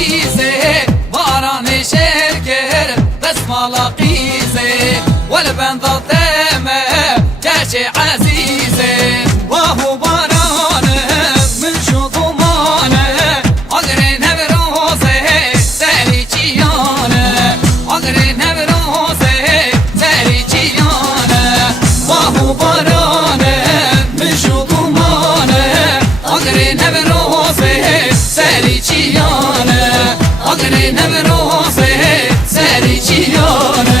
عزيزي باران شركر بسم لقيزي والبند الدمه جاش عزيزي وهو باران من شضمانه عقرين بروزه ساري جيانه عقرين بروزه ساري جيانه وهو باران من شضمانه عقرين بروزه ساري جيانه عقرين بروزه ساري جيانه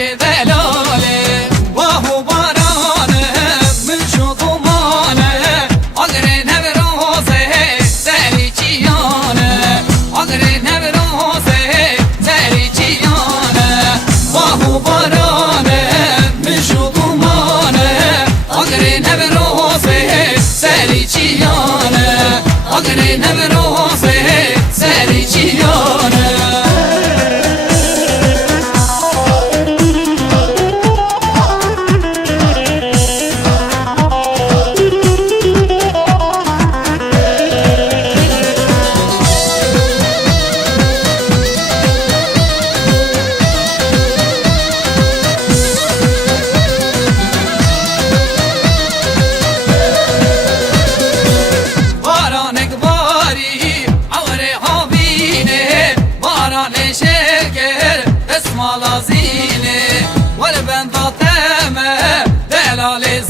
دلالي وهو باران من شضمانه عقرين بروزه ساري جيانه عقرين بروزه ساري جيانه وهو باران من شضمانه عقرين بروزه ساري جيانه عقرين بروزه ساري جيانه والبند الدمه دلالي